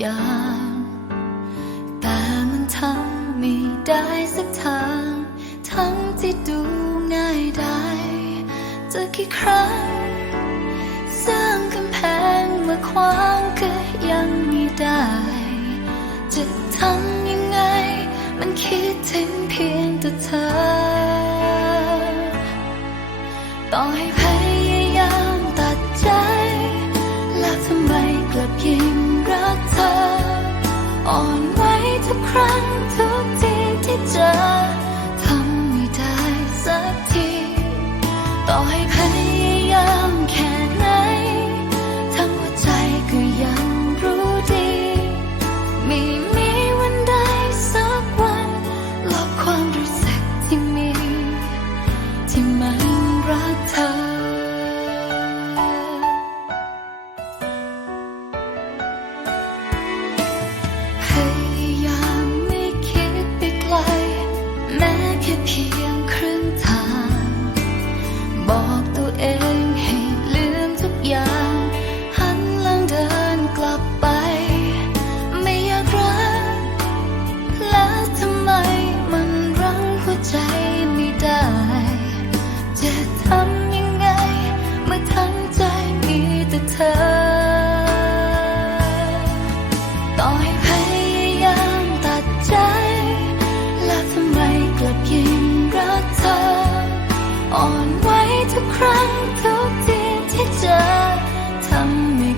อย่าง แต่มันทำไม่ได้สักทาง ทั้งที่ดูง่ายได้จะกี่ครั้ง สร้างกำแพงเมื่อความก็ยังไม่ได้ จะทำยังไง มันคิดถึงเพียงแต่เธอ ต่อให้พยายามตัดใจ แล้วทำไมกลับยิ้ม 到黑。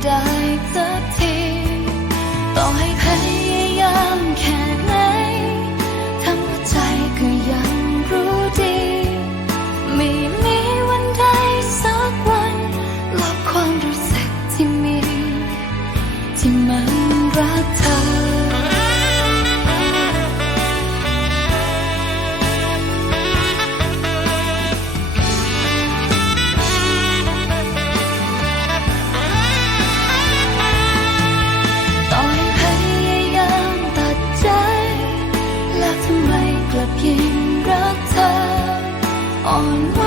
die. on.